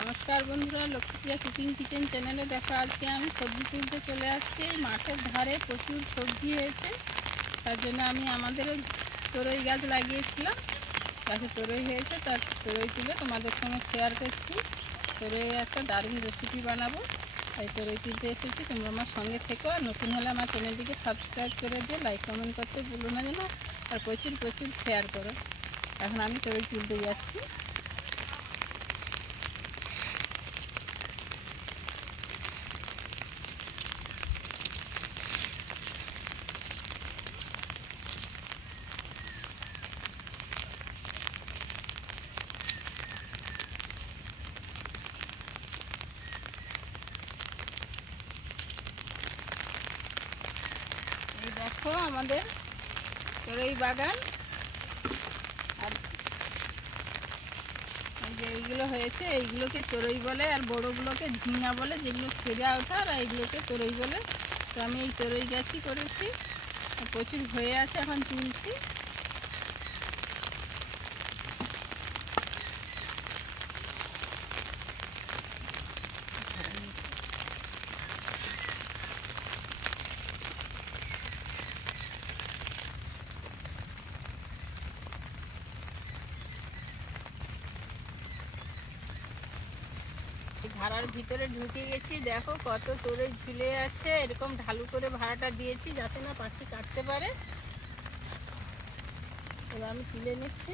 নমস্কার বন্ধুরা, Lakshmipriya cooking kitchen চ্যানেলে দেখো। আজকে আমি সবজি তুলতে চলে আসছি। এই মাঠের ধারে প্রচুর সবজি হয়েছে, তার জন্য আমি আমাদের ওই তরই গাছ লাগিয়েছিলাম, গাছে তরই হয়েছে, তার তরই তুলে তোমাদের সঙ্গে শেয়ার করছি। তরই একটা দারুণ রেসিপি বানাবো, তাই তরই তুলতে এসেছি। তোমরা আমার সঙ্গে থেকো, আর নতুন হলে আমার চ্যানেলটিকে সাবস্ক্রাইব করে দিয়ে লাইক কমেন্ট করতে ভুলো না যেন, আর প্রচুর প্রচুর শেয়ার করো। এখন আমি তরই তুলতে যাচ্ছি। এই দেখো আমাদের তরই বাগান। আর এই যে এইগুলো হয়েছে, এইগুলোকে তরই বলে, আর বড়োগুলোকে ঝিঙা বলে, যেগুলো সেরা ওঠার, আর এইগুলোকে তরই বলে। তো আমি এই তরই গাছই করেছি, প্রচুর হয়ে আছে, এখন তুলছি। ভাড়ার ভিতরে ঢুকে গেছি, দেখো কত তরই ঝুলে আছে। এরকম ঢালু করে ভাড়াটা দিয়েছি যাতে না পাখি কাটতে পারে। এবার আমি তুলে নিচ্ছি।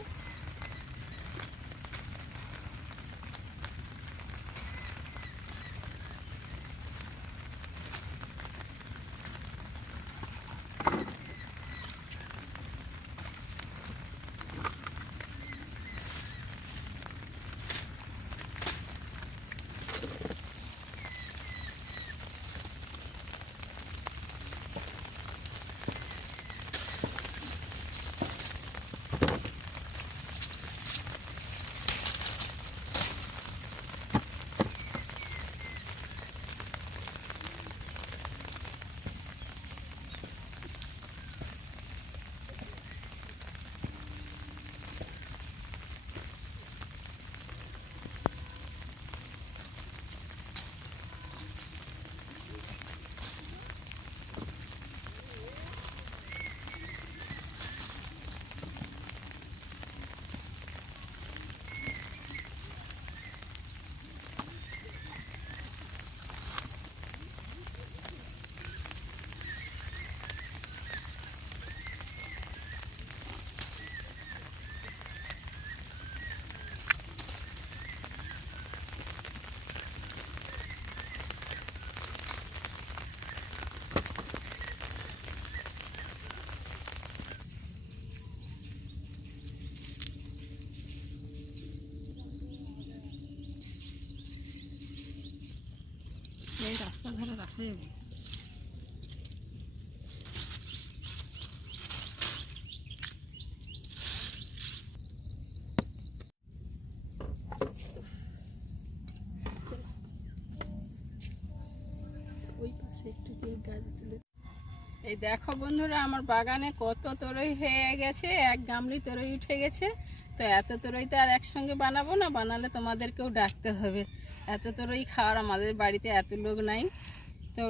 এই রাস্তার ধারে রাখা যাবে। ওই পাশে একটু দিয়ে গাছ তুলে। এই দেখো বন্ধুরা, আমার বাগানে কত তরই হয়ে গেছে, এক গামলি তরই উঠে গেছে। তো এত তরই তো আর একসঙ্গে বানাবো না, বানালে তোমাদেরকেও ডাকতে হবে। এত তরই খাওয়ার আমাদের বাড়িতে এত লোক নাই। তো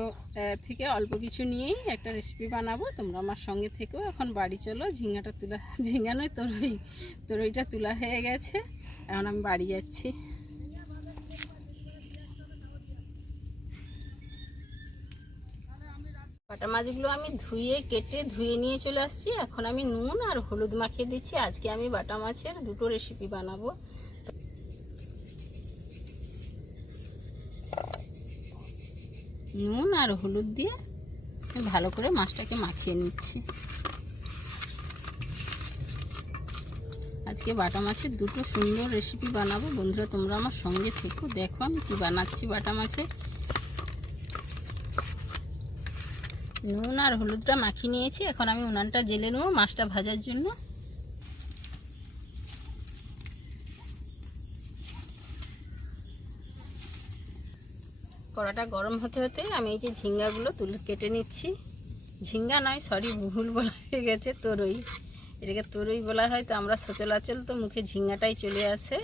থেকে অল্প কিছু নিয়েই একটা রেসিপি বানাবো, তোমরা আমার সঙ্গে থেকেও। এখন বাড়ি চলো, ঝিঙাটা তোলা, ঝিঙা নয় তরইটা তোলা হয়ে গেছে। এখন আমি বাড়ি যাচ্ছি। বাটা মাছগুলো আমি ধুয়ে নিয়ে চলে আসছি। এখন আমি নুন আর হলুদ মাখিয়ে দিচ্ছি। আজকে আমি বাটা মাছের দুটো রেসিপি বানাবো। নুন আর হলুদ দিয়ে ভালো করে মাছটাকে মাখিয়ে নিচ্ছি। আজকে বাটা মাছের দুটো সুন্দর রেসিপি বানাবো। বন্ধুরা তোমরা আমার সঙ্গে থেকো, দেখো আমি কী বানাচ্ছি। বাটা মাছের নুন আর হলুদটা মাখিয়ে নিয়েছি। এখন আমি উনানটা জ্বেলে নেবো মাছটা ভাজার জন্য। কড়াটা গরম হতে হতে আমি এই যে ঝিঙ্গাগুলো কেটে নিচ্ছি। ঝিঙ্গা নয়, সরি, ভুল বলা হয়ে গেছে, তরই। এটাকে তরই বলা হয়, তো আমরা সচরাচর তো মুখে ঝিঙ্গাটাই চলে আসে।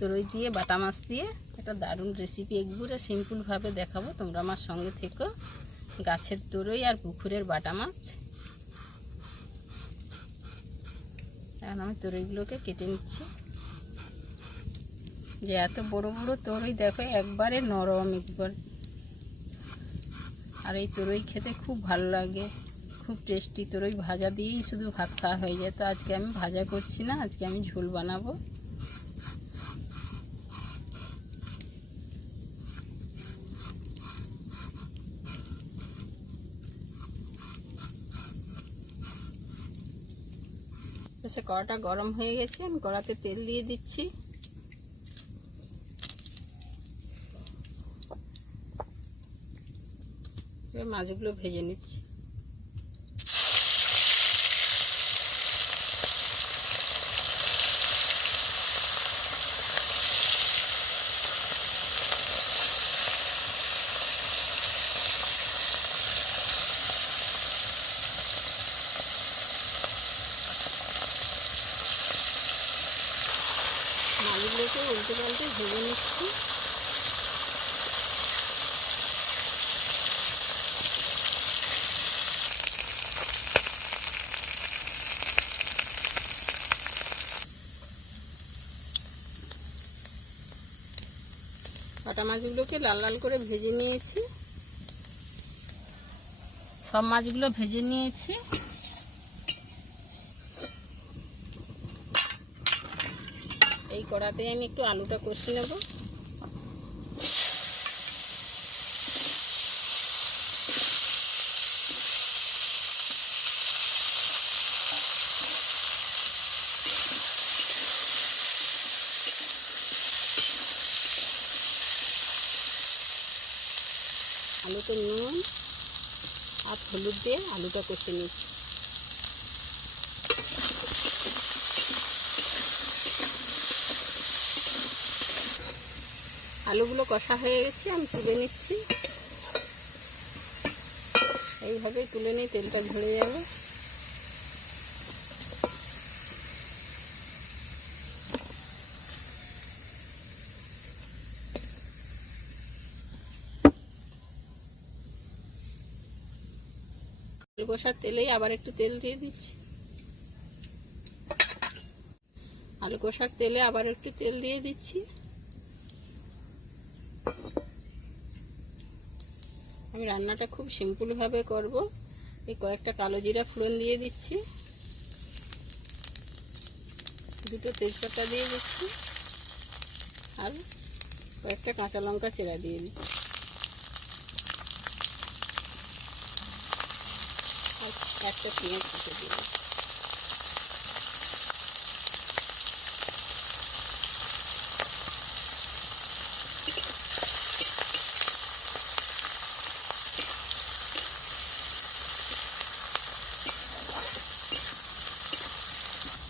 তরই দিয়ে বাটা মাছ দিয়ে একটা দারুণ রেসিপি একবারে সিম্পলভাবে দেখাবো। তোমরা আমার সঙ্গে থেকো। গাছের তরই আর পুকুরের বাটা মাছ। এখন আমি তরইগুলোকে কেটে নিচ্ছি। যে এত বড় বড় তরই দেখো, একবারে নরম একবার। আর এই তরই খেতে খুব ভালো লাগে, খুব টেস্টি। তরই ভাজা দিয়েই শুধু ভাত খাওয়া হয়ে যায়। তো আজকে আমি ভাজা করছি না, আজকে আমি ঝোল বানাবো। কড়াটা গরম হয়ে গেছে, আমি কড়াতে তেল দিয়ে দিচ্ছি। এবার মাছগুলো ভেজে নিচ্ছি। মাছগুলোকে উল্টে পাল্টে ভেজে নিচ্ছি। বাটা মাছগুলোকে লাল লাল করে ভেজে নিয়েছি। সব মাছগুলো ভেজে নিয়েছি। এই কড়াতে আমি একটু আলুটা কষে নেব। আলুতে নুন আর হলুদ দিয়ে আলুটা কষে নিচ্ছি। আলুগুলো কষা হয়ে গেছে, আমি তুলে নিচ্ছি। এইভাবে তুলে নিয়ে তেলটা ঝরে যাবে। আলু কষার তেলেই আবার একটু তেল দিয়ে দিচ্ছি। আলু কষার তেলে আবার একটু তেল দিয়ে দিচ্ছি। আমি রান্নাটা খুব সিম্পলভাবে করব। এই কয়েকটা কালো জিরা ফোড়ন দিয়ে দিচ্ছি, দুটো তেজপাতা দিয়ে দিচ্ছি, আর কয়েকটা কাঁচা লঙ্কা চেরা দিয়ে দিচ্ছি, আর একটা পেঁয়াজ কেটে দিয়ে দিচ্ছি।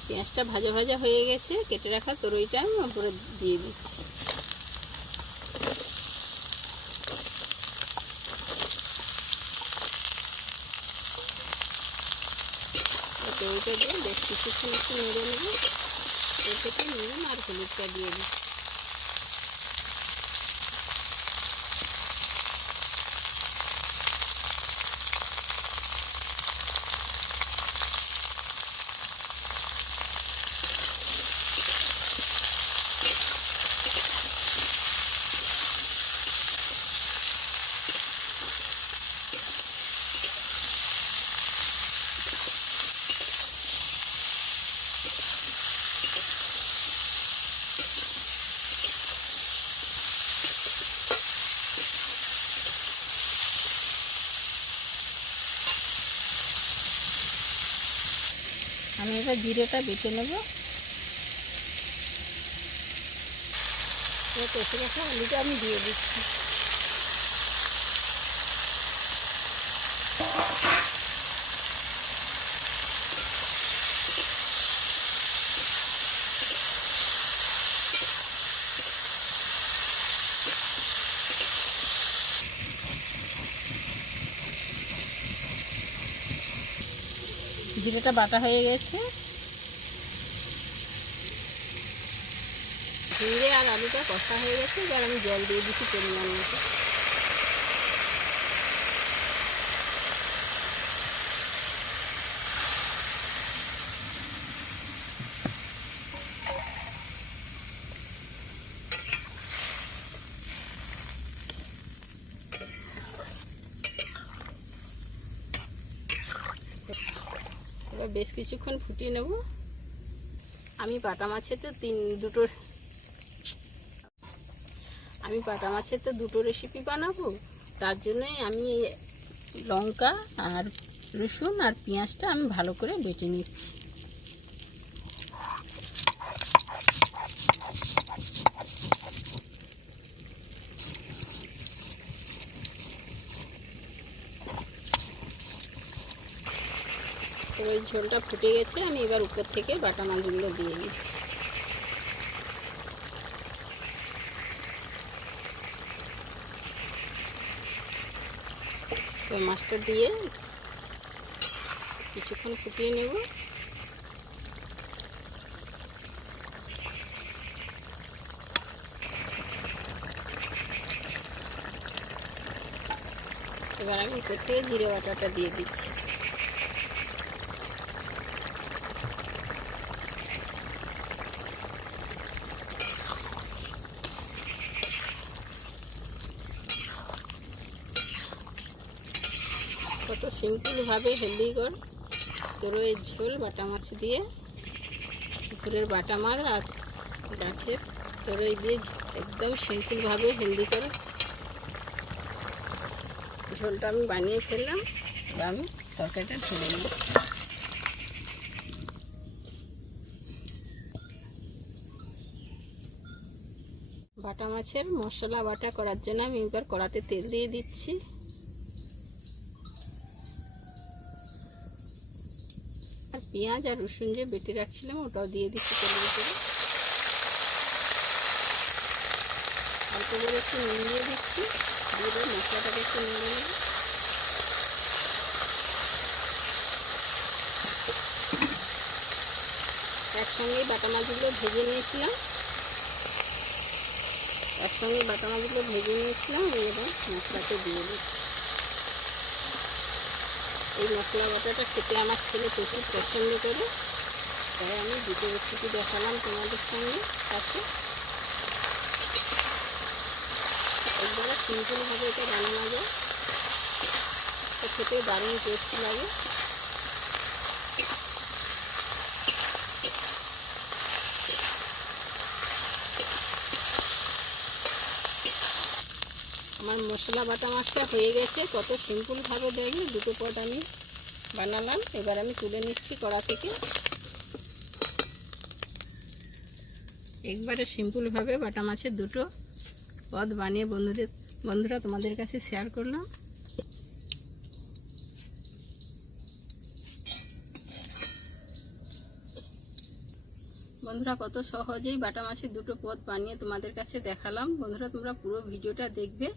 পেঁয়াজটা ভাজা ভাজা হয়ে গেছে, কেটে রাখা তরইটা আমি উপরে দিয়ে দিচ্ছি। তরইটা দিয়ে বেশ কিছুক্ষণ একটু নেড়ে নেব। এর থেকে নুন আর হলুদটা দিয়ে দিচ্ছি। আমি এবার জিরেটা বেটে নেব। এবার কষে রাখা আলুটা আমি দিয়ে দিচ্ছি। জিরেটা বাটা হয়ে গেছে। ঝিঙে আর আলুটা কষা হয়ে গেছে, এবার আমি জল দিয়ে দিচ্ছি পরিমাণ মতো। এবার বেশ কিছুক্ষণ ফুটিয়ে নেব। আমি বাটা মাছের তো দুটো রেসিপি বানাবো, তার জন্যই আমি লঙ্কা আর রসুন আর পেঁয়াজটা আমি ভালো করে বেটে নিচ্ছি। তো এই ঝোলটা ফুটে গেছে, আমি এবার উপর থেকে বাটা মাছগুলো দিয়ে দিচ্ছি। তো মাছটা দিয়ে কিছুক্ষণ ফুটিয়ে নেব। এবার আমি উপর থেকে জিরে বাটাটা দিয়ে দিচ্ছি। কত সিম্পলভাবে হেলদিকর তরইয়ের ঝোল বাটা মাছ দিয়ে, পুকুরের বাটা মাছ আর গাছের তরই দিয়ে একদম সিম্পলভাবে হেলদি করে ঝোলটা আমি বানিয়ে ফেললাম। বা আমি তরকারিটা ঢেলে নিচ্ছি। বাটা মাছের মশলা বাটা করার জন্য আমি এবার কড়াতে তেল দিয়ে দিচ্ছি। আর পেঁয়াজ আর রসুন যে বেটে রাখছিলাম ওটাও দিয়ে দিচ্ছি তেলের ভিতরে। অল্প করে একটু নুন দিয়ে দিচ্ছি, দিয়ে দেবো মশলাটাকে একটু নেড়ে নেব। একসঙ্গেই বাটা মাছগুলো ভেজে নিয়েছিলাম, এবার মশলাতে দিয়ে দিচ্ছি। এই মশলা বাটাটা খেতে আমার ছেলে প্রচুর পছন্দ করে, তাই আমি দুটো রেসিপি দেখালাম তোমাদের সঙ্গে কাছে। একবারে সিম্পলভাবে এটা বানানো যায়, এটা খেতে দারুণ টেস্ট লাগে। আমার মশলা বাটা মাছটা হয়ে গেছে, কত সিম্পলভাবে দেখলে দুটো পদ আমি বানালাম। এবার আমি তুলে নিচ্ছি কড়া থেকে। একবারে সিম্পলভাবে বাটা মাছের দুটো পদ বানিয়ে বন্ধুরা তোমাদের কাছে শেয়ার করলাম। বন্ধুরা কত সহজেই বাটা মাছের দুটো পদ বানিয়ে তোমাদের কাছে দেখালাম। বন্ধুরা তোমরা পুরো ভিডিওটা দেখবে,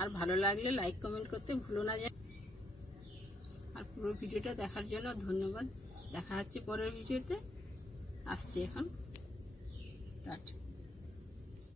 আর ভালো লাগলে লাইক কমেন্ট করতে ভুলো না। আর পুরো ভিডিওটা দেখার জন্য ধন্যবাদ। দেখা হচ্ছে পরের ভিডিওতে। আসছি এখন, টাটা।